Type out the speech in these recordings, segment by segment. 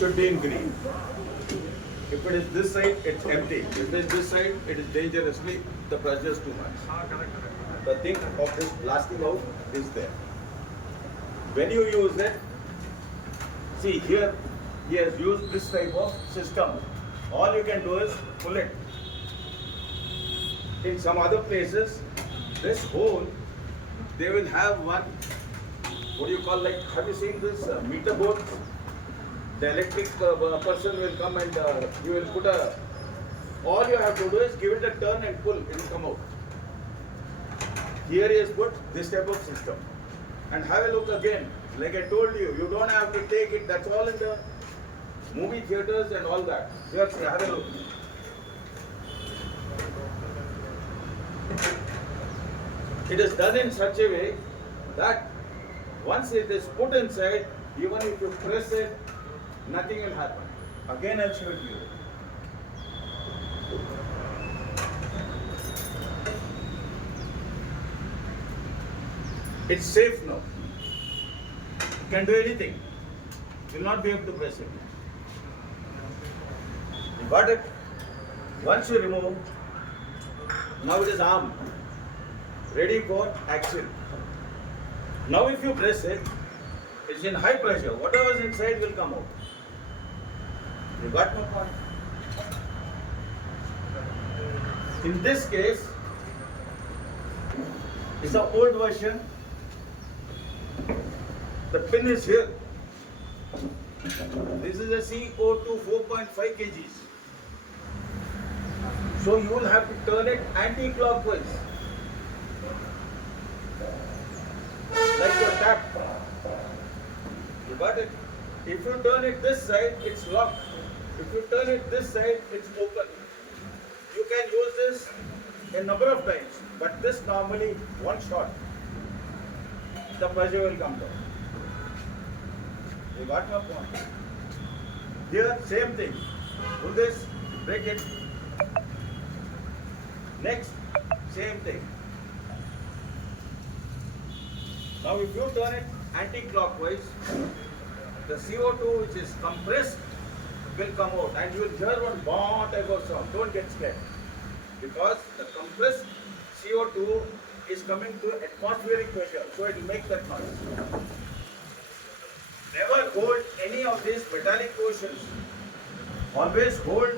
should be in green. If it is this side, it's empty. If it is this side, it is dangerously, the pressure is too much. The thing of this blasting out is there. When you use it, see here, he has used this type of system. All you can do is pull it. In some other places, this hole, they will have one, what do you call, like, have you seen this meter board? The electric person will come and you will put a, all you have to do is give it a turn and pull, it will come out. Here he has put this type of system. And have a look again, like I told you, you don't have to take it, that's all in the movie theaters and all that. Here, have a look. It is done in such a way that once it is put inside, even if you press it, nothing will happen. Again, I'll show you. It's safe now. You can do anything. You will not be able to press it. You got it? Once you remove, now it is armed, ready for action. Now if you press it, it's in high pressure. Whatever is inside will come out. You got my point? In this case, it's an old version. The pin is here. This is a CO2 4.5 kgs. So you will have to turn it anti-clockwise. Like your tap. You got it? If you turn it this side, it's locked. If you turn it this side, it's open. You can use this a number of times, but this normally one shot, the pressure will come down. You got my point? Here, same thing. Do this, break it. Next, same thing. Now if you turn it anti-clockwise, the CO2 which is compressed will come out and you will hear one bomb type of sound. Don't get scared. Because the compressed CO2 is coming to atmospheric pressure, so it will make that noise. Never hold any of these metallic portions. Always hold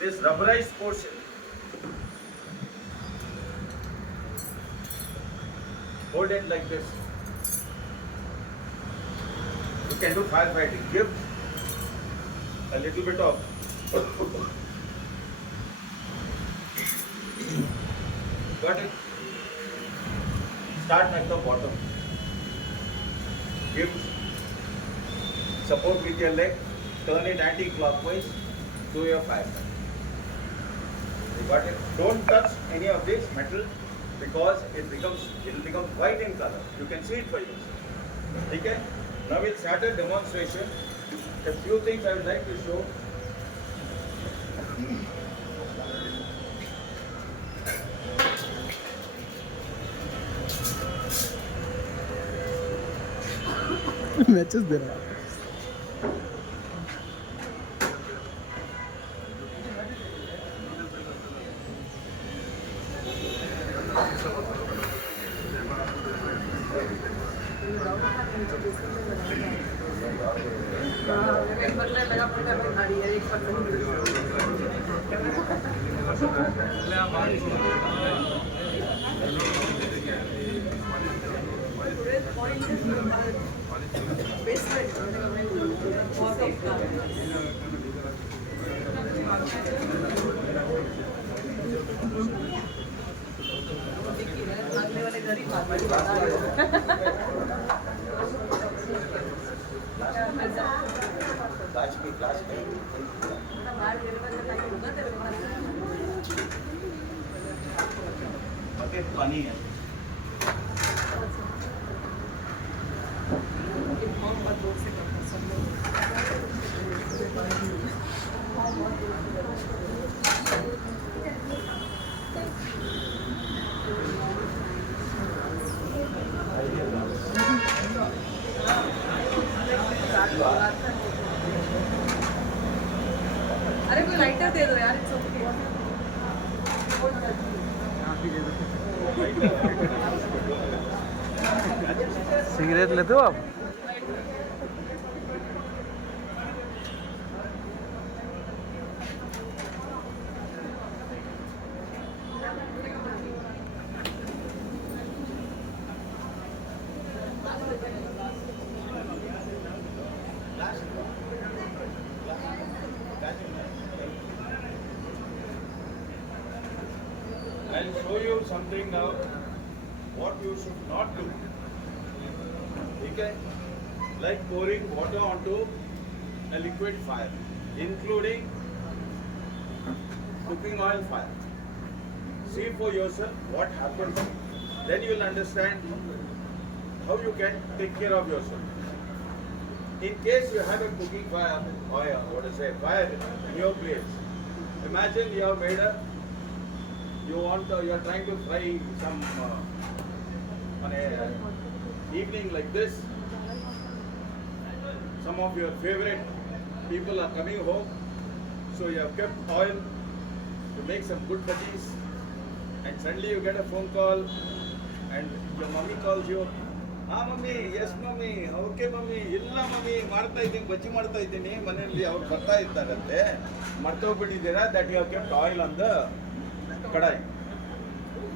this rubberized portion. Hold it like this. You can do firefighting. Give a little bit of got it? Start at the bottom. Give support with your leg. Turn it anti-clockwise. Do your firefight. You got it? Don't touch any of this metal because it will become white in color. You can see it for yourself. Okay? Now we'll start a demonstration. A few things I would like to show. Matches दे रहा है पानी है अरे कोई lighter दे दो यार, it's okay. Cigarette लेते हो आप? I'll show you something now, what you should not do. Okay? Like pouring water onto a liquid fire, including cooking oil fire. See for yourself what happens. Then you will understand how you can take care of yourself. In case you have a cooking fire, fire in your place, imagine you have made you are trying to fry some on a evening like this. Some of your favorite people are coming home, so you have kept oil to make some good bhajis, and suddenly you get a phone call, and your mommy calls you. Ah, mommy, yes, mommy, okay, mommy, illa mommy, ಮಾಡ್ತಾ ಇದ್ದೀನಿ ಬಜ್ಜಿ ಮಾಡ್ತಾ ಇದ್ದೀನಿ ಮನೆಯಲ್ಲಿ ಅವ್ರು ಬರ್ತಾ ಇದ್ದಾರಂತೆ ಮರ್ತೋಗ್ಬಿಟ್ಟಿದ್ದೀರಾ that you have kept oil on the kadai.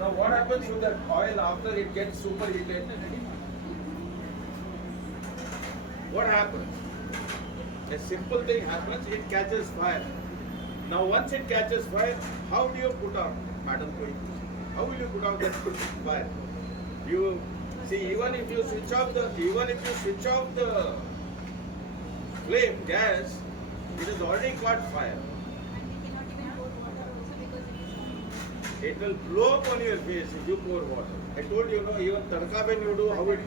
Now what happens to that oil after it gets superheated? What happens? A simple thing happens, it catches fire. Now once it catches fire, how do you put out? Madam, how will you put out that fire? You see, even if you switch off the flame gas, it has already caught fire. It will blow up on your face if you pour water. I told you, even tadka when you do, how it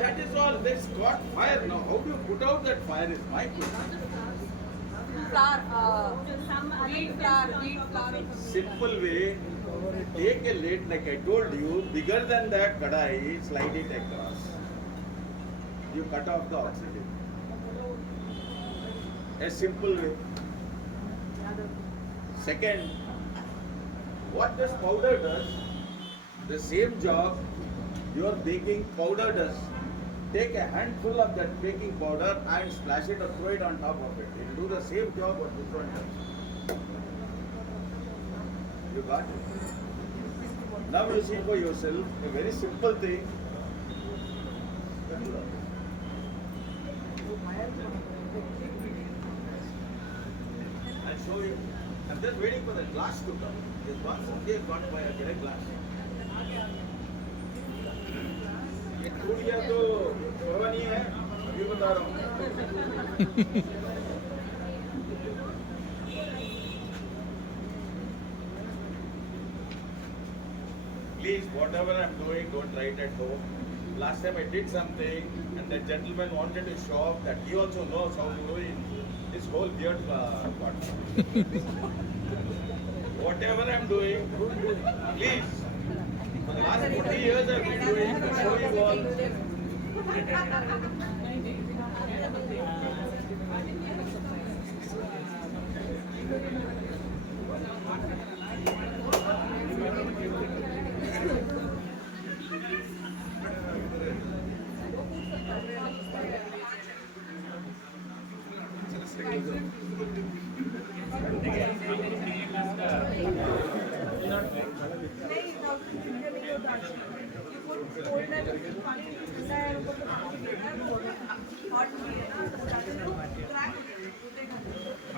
that is all. There's caught fire. Now, how do you put out that fire is my question. wheat flour. Simple way. Take a lid, like I told you, bigger than that kadai, slide it across. You cut off the oxygen. A simple way. Second, what this powder does, the same job your baking powder does. Take a handful of that baking powder and splash it or throw it on top of it. It will do the same job what this one does. You got it? Now you see for yourself a very simple thing. I'll show you. I'm just waiting for the glass to come. There's one somebody has got by a get a glass. ये टूट गया तो परवाह नहीं है, अभी बता रहा हूँ. Please, whatever I'm doing, don't try it at home. Last time I did something, and that gentleman wanted to show off that he also knows how to do it. His whole beard got. Whatever I'm doing, please. For the last 40 years I've been doing to show you all.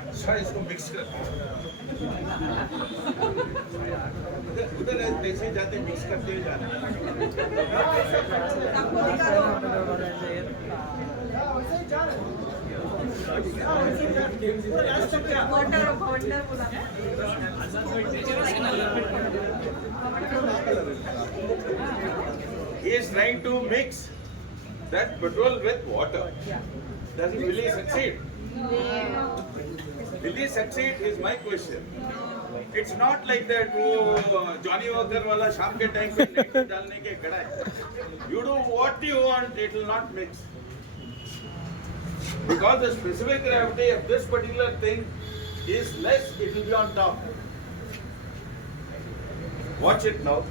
अच्छा इसको mix कर उधर ऐसे जाते mix करते हुए जाना He is trying to mix that petrol with water. Does he really succeed? Will he succeed is my question. It's not like that Johnny Walker वाला शाम के टाइम पे नेट डालने के कड़ा है. You do what you want, it will not mix. Because the specific gravity of this particular thing is less, it will be on top. Watch it now.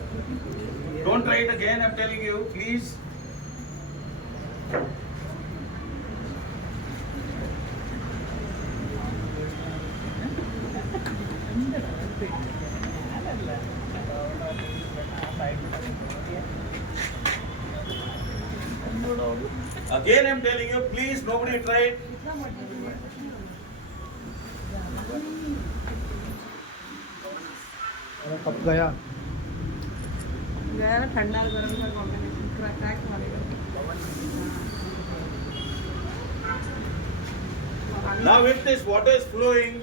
Don't try it again, I'm telling you, please. Again I'm telling you, please, nobody try it. कब गया गया ना ठंडा और गर्म का combination crack मारेगा. Now if this water is flowing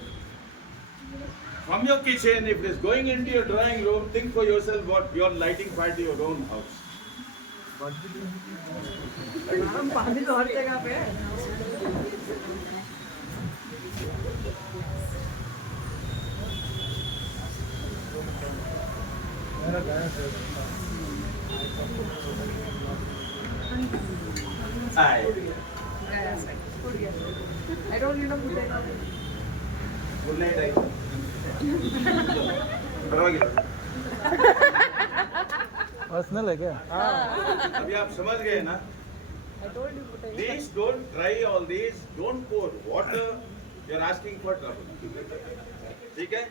from your kitchen, if it is going into your drawing room, think for yourself what your lighting part to your own house. हम पानी तो हर जगह पे है. मेरा गया Aye. गया सही. फुट गया. I don't need a food. Good night. परवागिಲ್ಲ. पर्सनल है क्या अभी आप समझ गए ना? I told you put. Please don't try all these. Don't pour water. You're asking for trouble. ठीक है?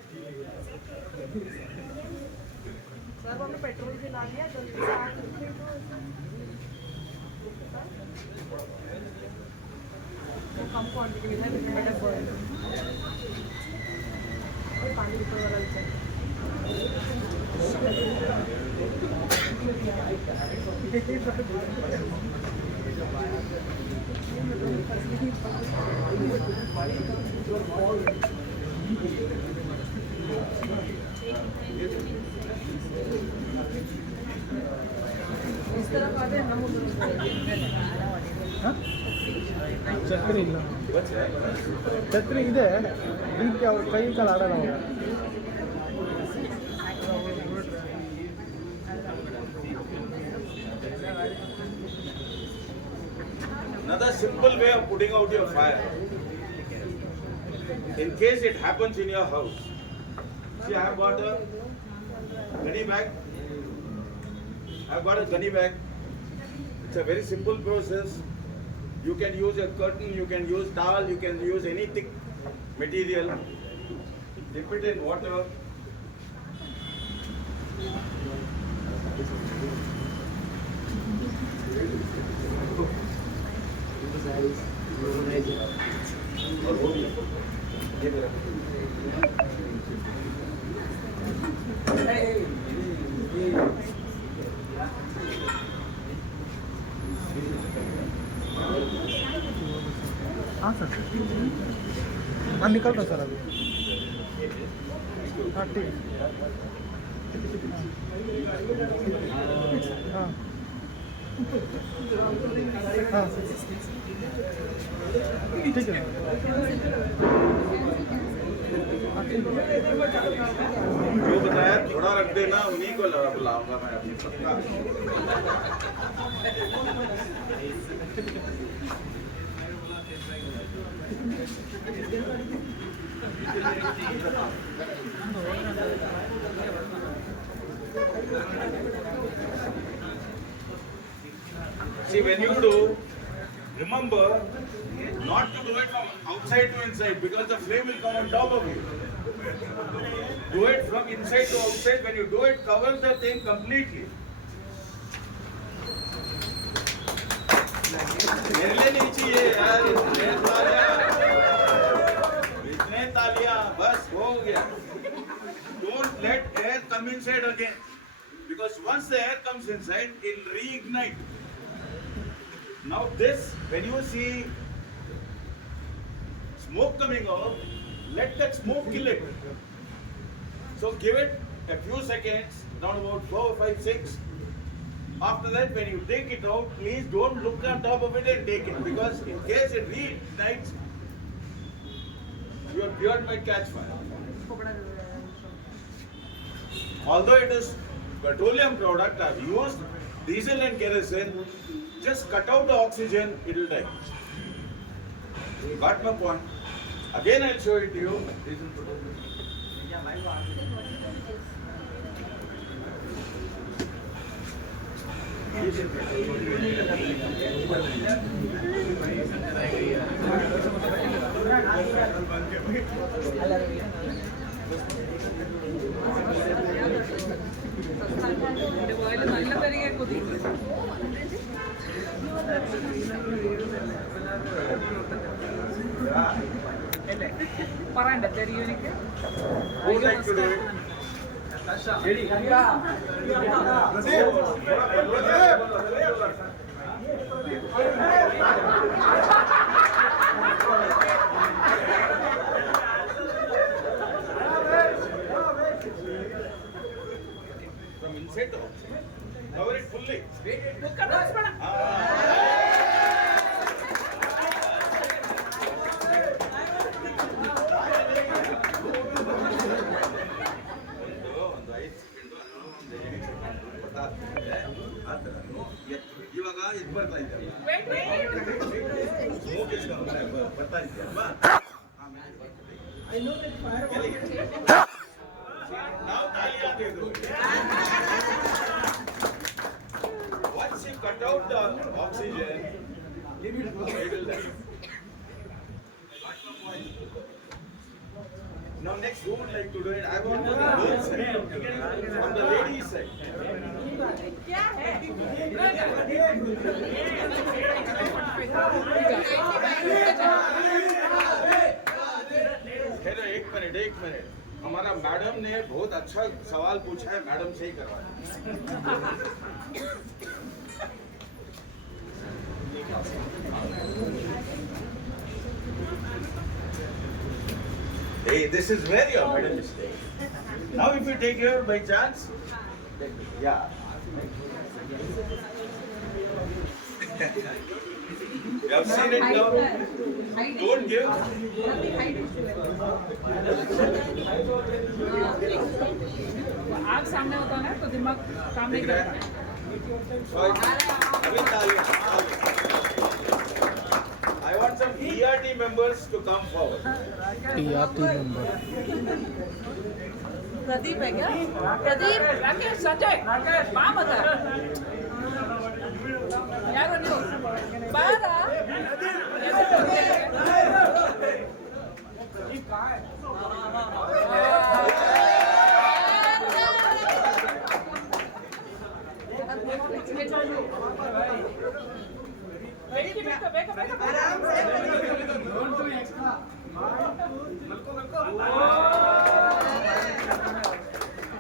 सर हमने पेट्रोल भी ला दिया जल्दी से आके तो कम क्वांटिटी में है मेरा बॉयल और पानी ऊपर वाला चाहिए. इस तरफ आते हैं हम ಛತ್ರಿ ಇಲ್ಲ ಛತ್ರಿ ಇದೆ ಇದಕ್ಕೆ ಅವ್ರ ಕೈ ಕಾಲು ಆಡಲ್ಲ ಅವ್ರು Another simple way of putting out your fire. In case it happens in your house. See, I have got a gunny bag. I have got a gunny bag. It's a very simple process. You can use a curtain, you can use towel, you can use any thick material. Dip it in water. हाँ sir हाँ निकल रहा sir अभी हाँ ठीक हाँ हाँ ठीक है जो बताया थोड़ा रख देना, उन्हीं को बुलाऊंगा मैं अपनी पक्का. See, when you do, remember not to do it from outside to inside because the flame will come on top of you. Do it from inside to outside. When you do it, cover the thing completely. मेरे लिए नहीं चाहिए यार, इतने तालियां बस हो गया. Don't let air come inside again, because once the air comes inside, it will reignite. Now this, when you see smoke coming out, let that smoke kill it. So give it a few seconds, down about 4, 5, 6. After that, when you take it out, please don't look on top of it and take it, because in case it reignites, your beard might catch fire. Although it is petroleum product, I've used diesel and kerosene. Just cut out the oxygen, it will die. You got my point. Again, I'll show it to you. Reason for this. ഇതുപോലെ നല്ല പെരുകെ കുതി പറയണ്ട ചെറിയൊരിക്ക് Who would like to do it? From inside the box. Cover it fully. ಇವಾಗ ಇದು ಬರ್ತಾ ಇದೆಯಲ್ಲ smoke ಎಷ್ಟು ಬರ್ತಾ ಇದೆಯಲ್ವಾ ನಾವು ಖಾಲಿ ಆಗಿದ್ದು once you cut out the oxygen it will die. Now next, who would like to do it? I want from the girls side, from the ladies side. Hello एक मिनट हमारा मैडम ने बहुत अच्छा सवाल पूछा है, मैडम से ही करवाया. Hey, this is where you have made a mistake. Now if you take care by chance, yeah. You have seen it now. Don't give. आग सामने होता है ना तो दिमाग काम नहीं करता. I want some ERT members to come forward. TRT member. Pradeep है क्या? प्रदीप, राकेश, संजय, माँ बता. यार वो बारा.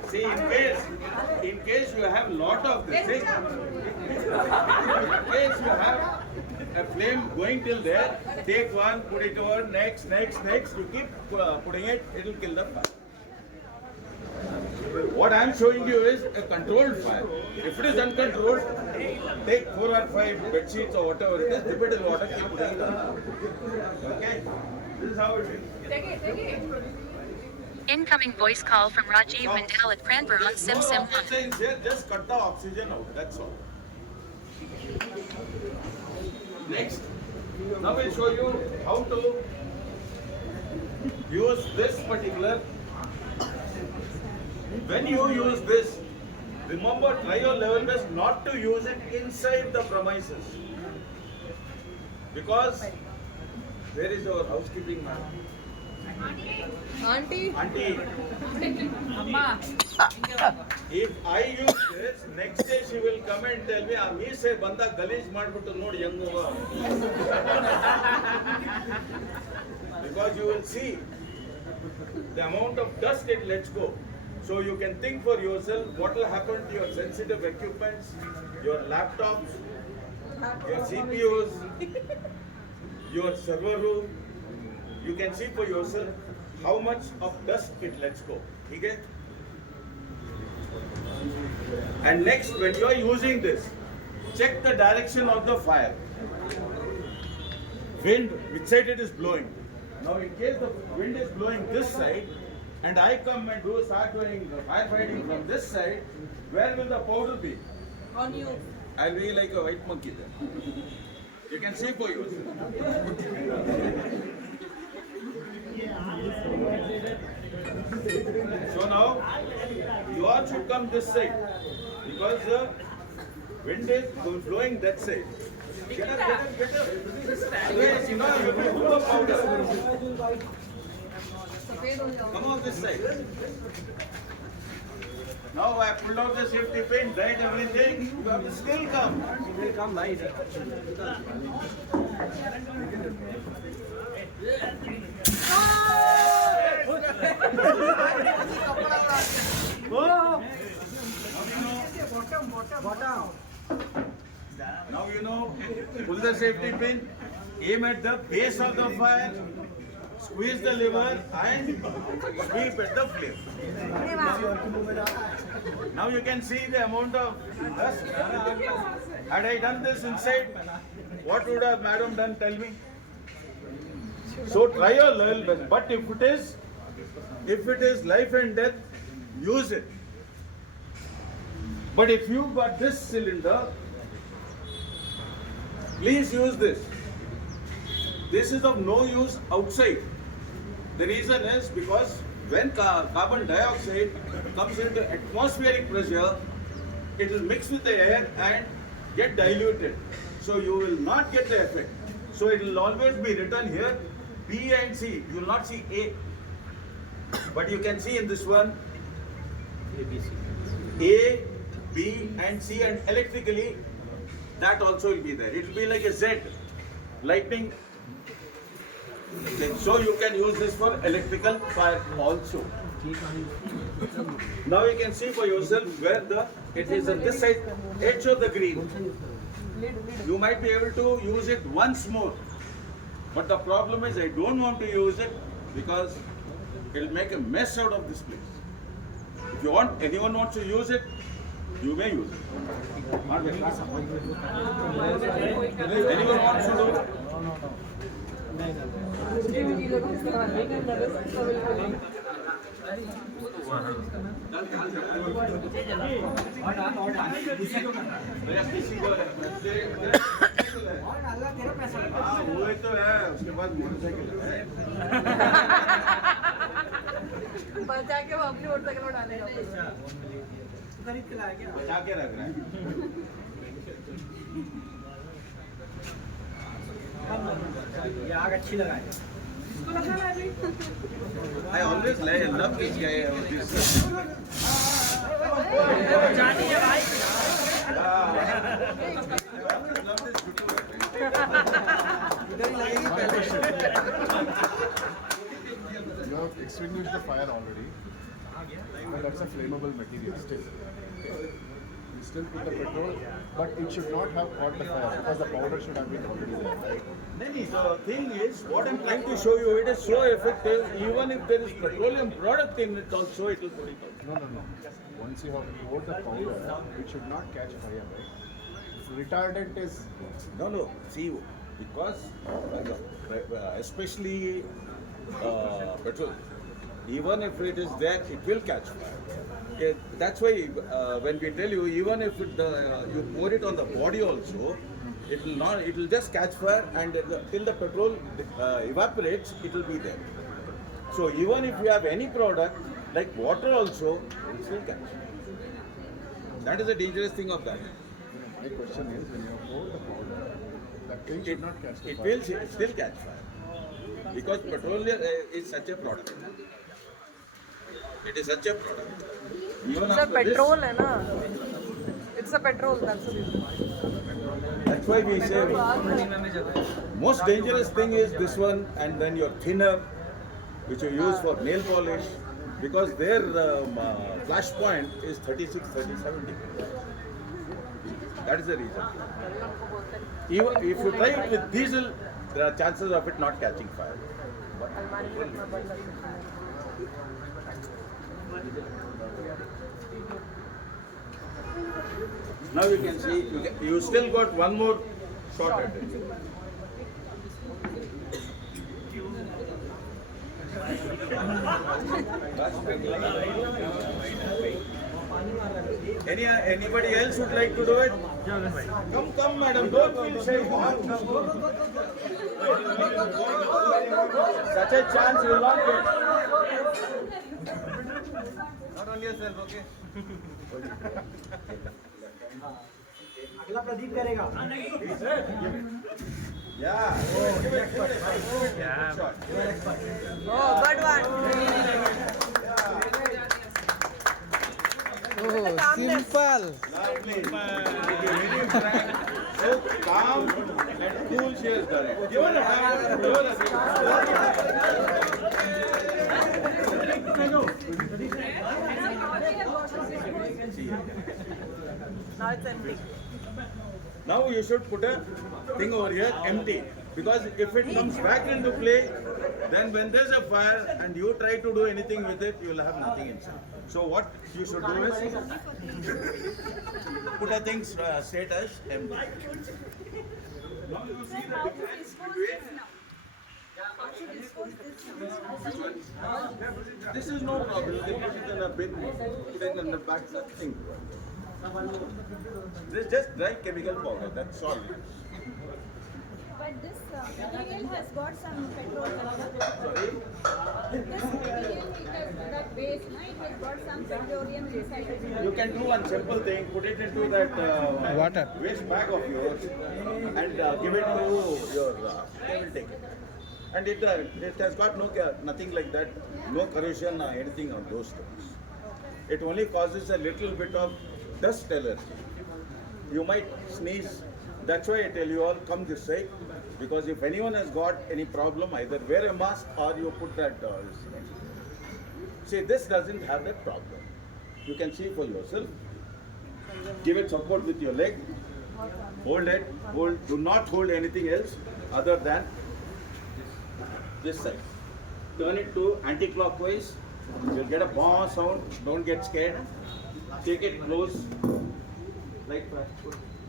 See, in case you have lot of this, in case you have a flame going till there, take one, put it over, next, you keep putting it, it will kill the fire. What I am showing you is a controlled fire. If it is uncontrolled, take 4 or 5 bed sheets or whatever it is, dip it in water, keep putting it on. Okay? This is how it is. Take it. Incoming voice call from Rajiv Mandal at Cranbourne Sim No Sim 1. oxygen is here, just cut the oxygen out, that's all. Next, now we'll show you how to use this particular. When you use this, remember, try your level best not to use it inside the premises. Because where is our housekeeping man? Auntie. Amma. If I use this, next day she will come and tell me, "Ami se banda galeej madbittu nodi yangu." Because you will see the amount of dust it lets go. So you can think for yourself what will happen to your sensitive equipments, your laptops, your CPUs, your server room. You can see for yourself how much of dust it lets go. Okay? And next, when you are using this, check the direction of the fire. Wind, which side it is blowing. Now in case the wind is blowing this side, and I come and start doing firefighting from this side, where will the powder be? On you. I'll be like a white monkey then. You can see for yourself. So now, you all should come this side because the wind is blowing that side. Get up, get up, get up. Otherwise, you know, you will full of powder. Come on this side. Now I pulled out the safety pin, dried everything. You have to still come. will come by there. Now you know, pull the safety pin, aim at the base of the fire, squeeze the lever and sweep at the flame. Now you can see the amount of dust. Had I done this inside, what would have madam done, tell me? So try your level best, but if it is life and death, use it. But if you got this cylinder, please use this. This is of no use outside. The reason is because when carbon dioxide comes into atmospheric pressure, it will mix with the air and get diluted. So you will not get the effect. So it will always be written here B and C. You will not see A. But you can see in this one A, B and C, and electrically that also will be there. It will be like a Z, lightning. So you can use this for electrical fire also. Now you can see for yourself where it is on this side, edge of the green. You might be able to use it once more. But the problem is I don't want to use it because it will make a mess out of this place. If you want, anyone wants to use it, you may use it. Anyone wants to do it? किसी को हाँ हुए तो है उसके बाद motorcycle है बचा के वो अपनी मोटरसाइकिल में डालेगा बचा के रख रहा है ये आग अच्छी लगाए इसको लगाना है I always love this guy. जानी है भाई You have extinguished the fire already, but that's a flammable material still. You still put the petrol, but it should not have caught the fire because the powder should have been already there, right? The thing is, what I'm trying to show you, it is so effective. Even if there is petroleum product in it, also it will put it out. No. Once you have poured the powder, it should not catch fire, right? Retardant is No. See, because especially petrol, even if it is there, it will catch fire. Okay, that's why when we tell you, even if you pour it on the body also, it will not. It will just catch fire, and till the petrol evaporates, it will be there. So even if you have any product like water also, it will still catch. That is the dangerous thing of that. my question is when you have poured the powder, that thing should not catch the It fire. will still catch fire because petroleum is such a product. It is such a product. Even It's a after this, petrol है ना It's a petrol, that's the reason. that's why we say most dangerous thing is this one, and then your thinner, which you use for nail polish, because their flash point is 36, 30, 70. That is the reason. Even if you try it with diesel, there are chances of it not catching fire. Now you can see, you still got one more shot at it. Anybody else would like to do it? Come, madam. Don't feel shy. Such a chance will not get. Not only yourself, okay? अगला प्रदीप करेगा Yeah. Simple. Lovely. Very frank. So calm and cool she has done it. Give her a hand. Give her a Now it's empty. Now you should put a thing over here empty, because if it comes back into play, then when there's a fire and you try to do anything with it, you will have nothing inside. So what you should do is put a thing straight as empty. Now you see the difference between. This is no problem. They put it in a bin, put it in the back, nothing. This is just dry chemical powder, that's all. But this material has got some petrol. Sorry? This material, it has that base, no? It has got some petroleum inside. You can do one simple thing, put it into that Water. waste bag of yours and give it to your, they will take it. And it has got nothing like that, no corrosion or anything on those things. It only causes a little bit of dust allergy. You might sneeze. That's why I tell you all, come this side. Because if anyone has got any problem, either wear a mask or you put that. See, this doesn't have that problem. You can see for yourself. Give it support with your leg. Hold it. Hold. Do not hold anything else other than this side. Turn it to anti-clockwise. You'll get a bomb sound. Don't get scared. Take it close. Like that.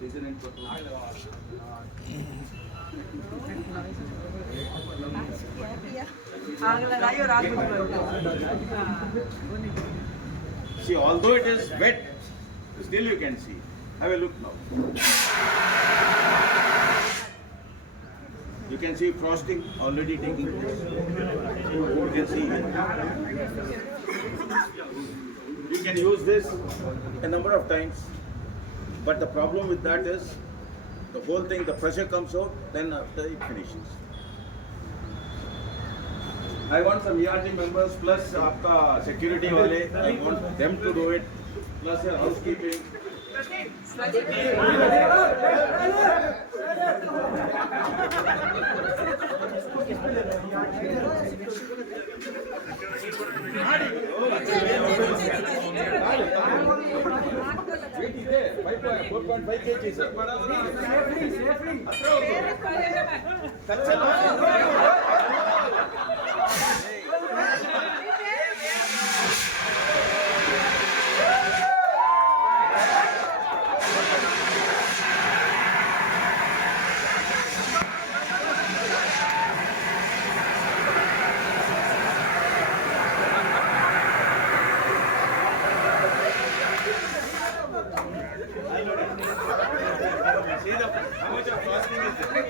Resonant control. आग लगाई और आग बुझ गई। See, although it is wet, still you can see. Have a look now. You can see frosting already taking place. You can see here. You can use this a number of times, but the problem with that is the whole thing, the pressure comes out, then after it finishes. I want some ERT members plus आपका security वाले, I want them to do it, plus your housekeeping. Weight ಇದೆ 4.5 kg sir. See the how much of frosting is there?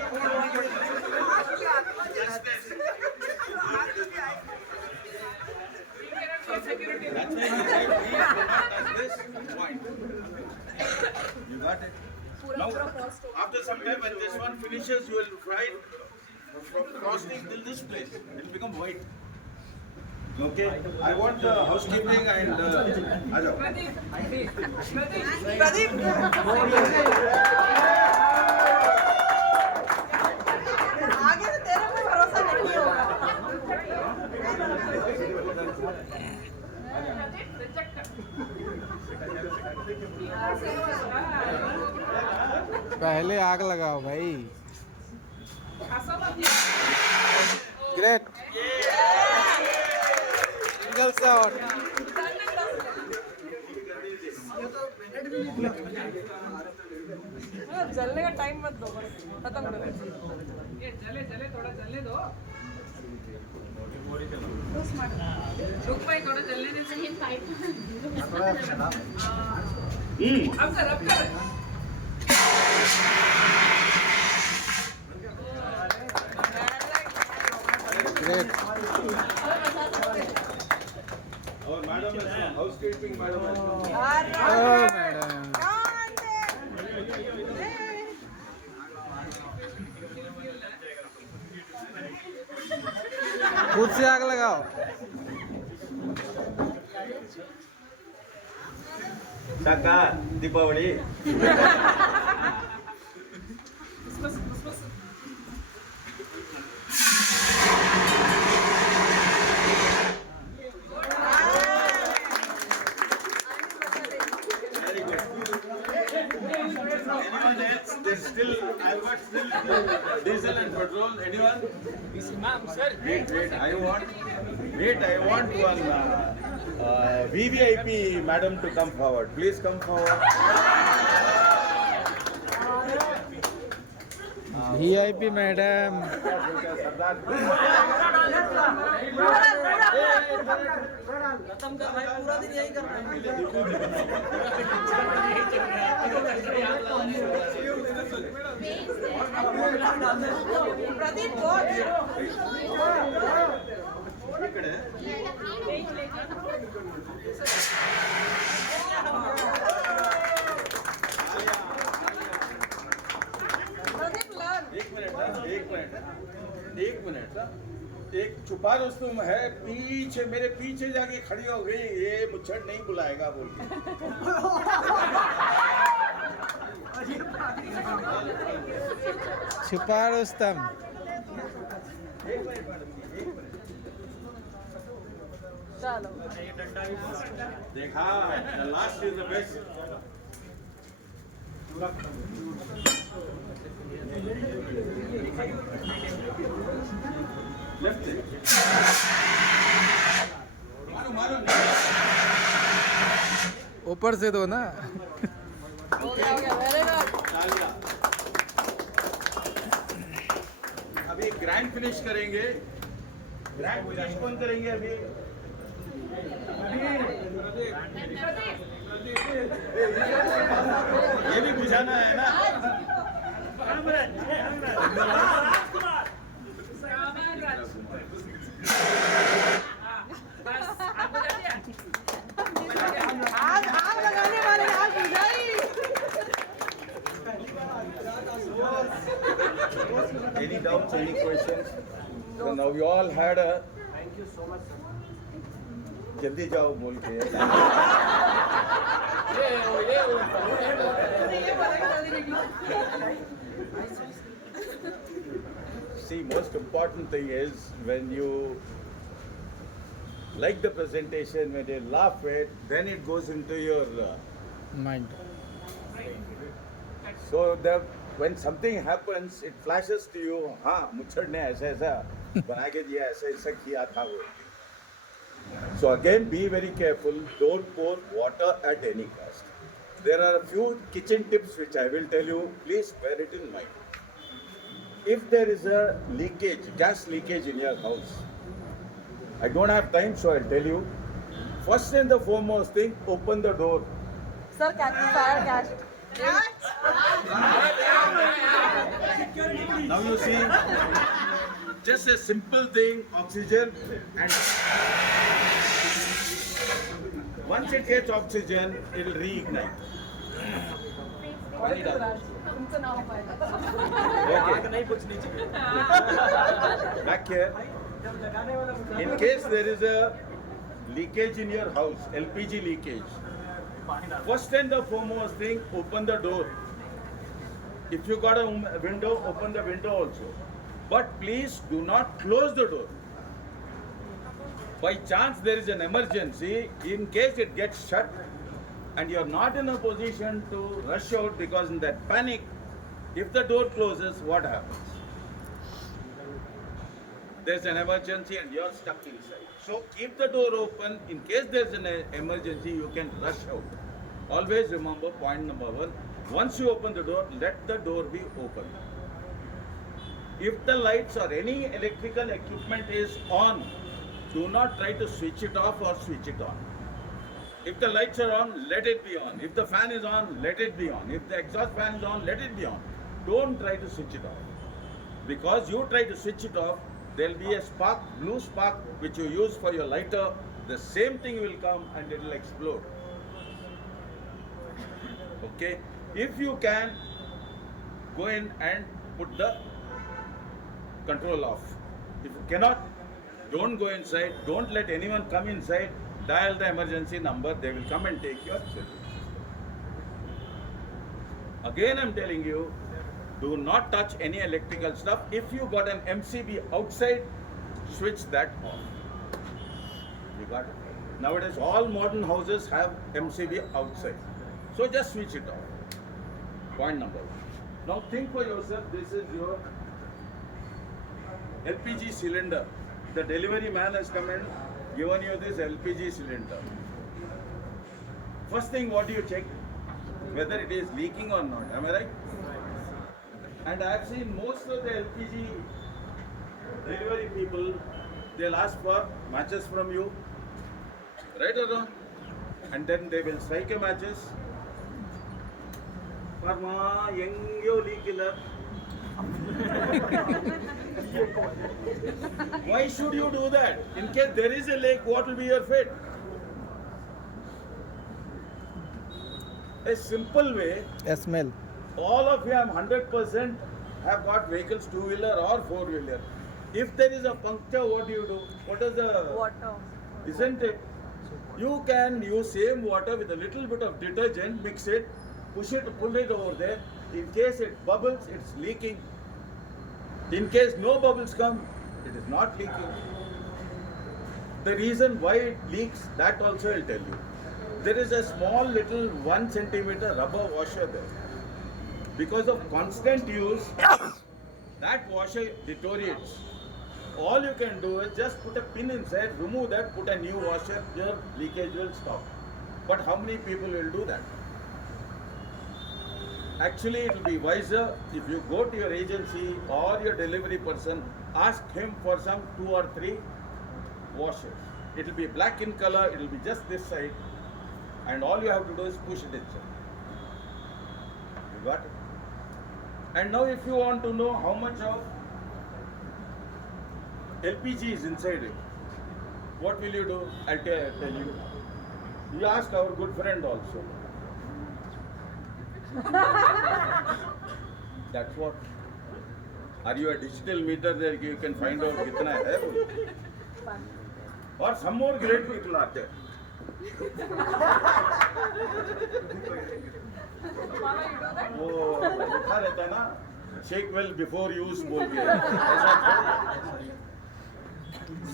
That's why you said this point. You got it? Now, after some time when this one finishes, you will fry it from frosting till this place. It will become white. Okay? I want the housekeeping and Ajo. Pradeep आगे से तेरे पे भरोसा नहीं होगा। पहले आग लगाओ भाई। ग्रेट। Single shot. जलने का टाइम मत दो, बस खत्म करो। ये जले जले थोड़ा जलने दो। रुक भाई थोड़ा जलने दे। अब कर great. Our madam is from housekeeping, madam has come. Oh, madam. खुद से आग लगाओ. Saka, Deepavali. Very good. Anyone else? There's still, I've got still diesel and petrol. Anyone? Wait. I want one VVIP madam to come forward. Please come forward. VIP madam. Pradeep बोल. एक minute. एक छुपा रुस्तुम है पीछे, मेरे पीछे जाके खड़ी हो गई. ये मुच्छड़ नहीं बुलाएगा बोल के. छुपा रुस्तम. चलो देखा, the last is the best. Left it. मारो. ऊपर से दो ना. हो गया वेरी गुड. तालियां. अभी ग्रैंड फिनिश करेंगे. ग्रैंड फिनिश कौन करेंगे अभी? ये भी बुझाना है ना. बस आपको जा दिया आग लगाने वाले आग बुझाई. Any doubts, any questions? So now you all had a. Thank you so much, sir. जल्दी जाओ बोल के. See, most important thing is when you like the presentation, when you laugh it, then it goes into your. Mind. So that when something happens, it flashes to you. हाँ, मुच्छड़ ने ऐसा ऐसा बना के दिया, ऐसा ऐसा किया था वो. So again, be very careful. Don't pour water at any cost. There are a few kitchen tips which I will tell you. Please bear it in mind. If there is a leakage, gas leakage in your house, I don't have time, so I'll tell you. First and the foremost thing, open the door. Sir fire gas. Now you see, just a simple thing, oxygen, and once it gets oxygen, it will reignite. तुमचं नाव पाहिजे. Okay. Back here. In case there is a leakage in your house, LPG leakage, first and the foremost thing, open the door. If you got a window, open the window also. But please do not close the door. By chance there is an emergency, in case it gets shut and you are not in a position to rush out because in that panic, if the door closes, what happens? There's an emergency and you're stuck inside. So keep the door open. In case there's an emergency, you can rush out. Always remember point number one. Once you open the door, let the door be open. If the lights or any electrical equipment is on, do not try to switch it off or switch it on. If the lights are on, let it be on. If the fan is on, let it be on. If the exhaust fan is on, let it be on. Don't try to switch it off. Because you try to switch it off, there will be a spark, blue spark, which you use for your lighter. The same thing will come and it will explode. Okay? If you can, go in and put the control off. If you cannot, don't go inside. Don't let anyone come inside. Dial the emergency number. They will come and take your children. Again, I'm telling you, do not touch any electrical stuff. If you got an MCB outside, switch that off. You got it? Nowadays, all modern houses have MCB outside. So just switch it off. Point number one. Now think for yourself, this is your LPG cylinder. The delivery man has come and given you this LPG cylinder. First thing, what do you check? Whether it is leaking or not. Am I right? And I have seen most of the LPG delivery people, they'll ask for matches from you. Right or wrong? And then they will strike a matches. Parma, yengyo leak. Why should you do that? In case there is a leak, what will be your fate? A simple way. A smell. All of you, I'm 100% have got vehicles, two-wheeler or four-wheeler. If there is a puncture, what do? What is the... Water. Isn't it? You can use same water with a little bit of detergent, mix it, push it, pull it over there. In case it bubbles, it's leaking. In case no bubbles come, it is not leaking. The reason why it leaks, that also I'll tell you. There is a small little 1 centimeter rubber washer there. Because of constant use, that washer deteriorates. All you can do is just put a pin inside, remove that, put a new washer, your leakage will stop. But how many people will do that? Actually, it will be wiser if you go to your agency or your delivery person, ask him for some 2 or 3 washers. It will be black in color, it will be just this side, and all you have to do is push it inside. You got it? And now if you want to know how much of LPG is inside it, what will you do? I'll tell you. You ask our good friend also. That's what. Are you a digital meter there? You can find out kitna hai. Or some more great people are there. वो लिखा रहता है ना, shake well before use बोल के.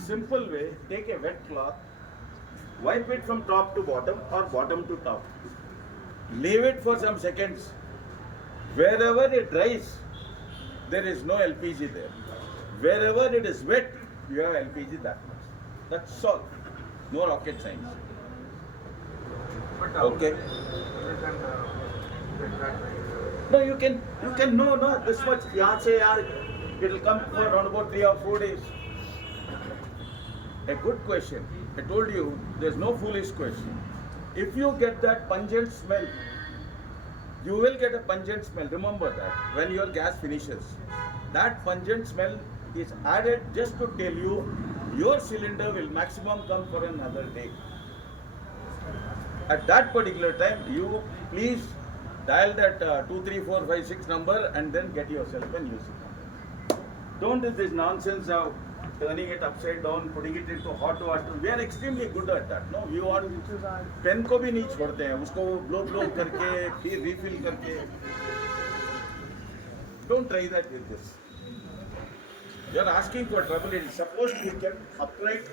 Simple way, take a wet cloth, wipe it from top to bottom or bottom to top. Leave it for some seconds. Wherever it dries, there is no LPG there. Wherever it is wet, you have LPG that much. That's all. No rocket science. Okay. No, you can no this much. यहाँ से यार, it will come for around about 3 or 4 days. A good question. I told you, there's no foolish question. If you get that pungent smell, you will get a pungent smell. Remember that when your gas finishes, that pungent smell is added just to tell you your cylinder will maximum come for another day. At that particular time, you please dial that 2, 3, 4, 5, 6 number and then get yourself a new cylinder. Don't do this nonsense of turning it upside down, putting it into hot water. We are extremely good at that. No, we want pen को भी नहीं छोड़ते हैं, उसको blow करके फिर refill करके. Don't try that with this. You are asking for trouble. It is supposed to be kept upright.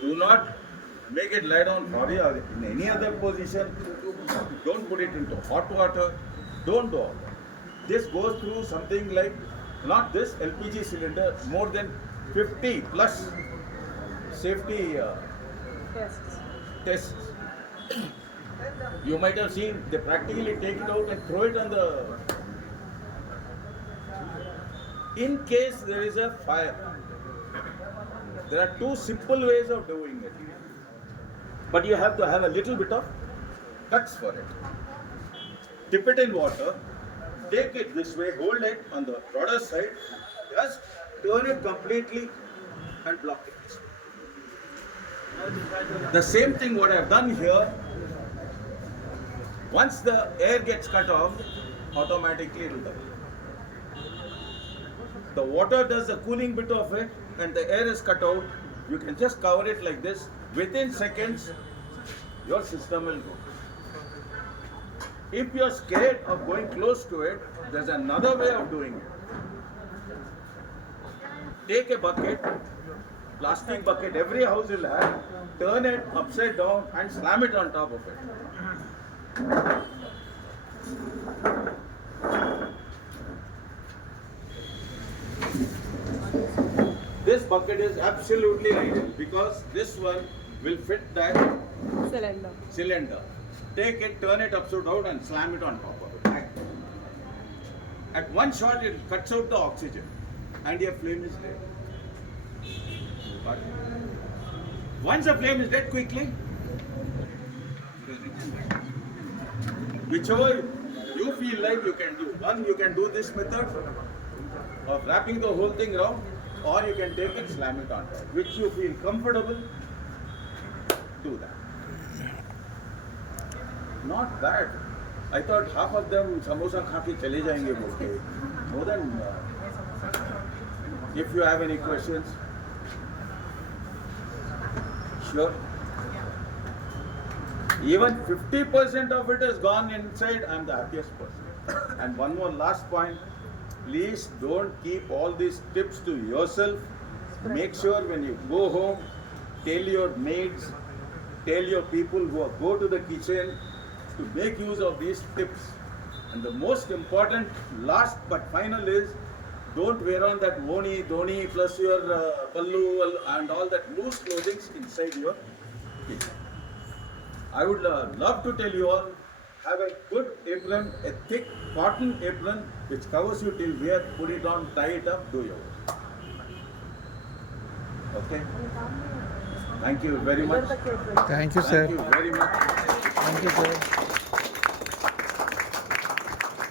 Do not make it lie down or in any other position. Don't put it into hot water. Don't do all that. This goes through something like, not this LPG cylinder, more than 50 plus safety tests. You might have seen they practically take it out and throw it on the. In case there is a fire, there are 2 simple ways of doing it. but you have to have a little bit of guts for it. Dip it in water, take it this way, hold it on the rudder side, just turn it completely and block it. The same thing what I have done here, once the air gets cut off, automatically it will double. The water does the cooling bit of it and the air is cut out. You can just cover it like this. Within seconds, your system will go. If you're scared of going close to it, there's another way of doing it. Take a bucket, plastic bucket, every house will have, turn it upside down and slam it on top of it. This bucket is absolutely ideal because this one will fit that cylinder. Take it, turn it upside down and slam it on top of it. At one shot it cuts out the oxygen and your flame is dead. But once the flame is dead, quickly, whichever you feel like you can do. One, you can do this method of wrapping the whole thing around, or you can take it, slam it on top. Which you feel comfortable, do that. Not bad. I thought half of them samosa kha ke chale jayenge bolke. More than. If you have any questions, sure. Even 50% of it is gone inside, I am the happiest person. And one more last point. Please don't keep all these tips to yourself. Make sure when you go home, tell your maids, tell your people who go to the kitchen to make use of these tips. And the most important, last but final is, don't wear on that voni, dhoni plus your pallu and all that loose clothing inside your kitchen. I would love to tell you all, have a good apron, a thick cotton apron which covers you till here, put it on, tie it up, do your work. Okay? Thank you very much. Thank you, sir. Thank you very much. Thank you, sir.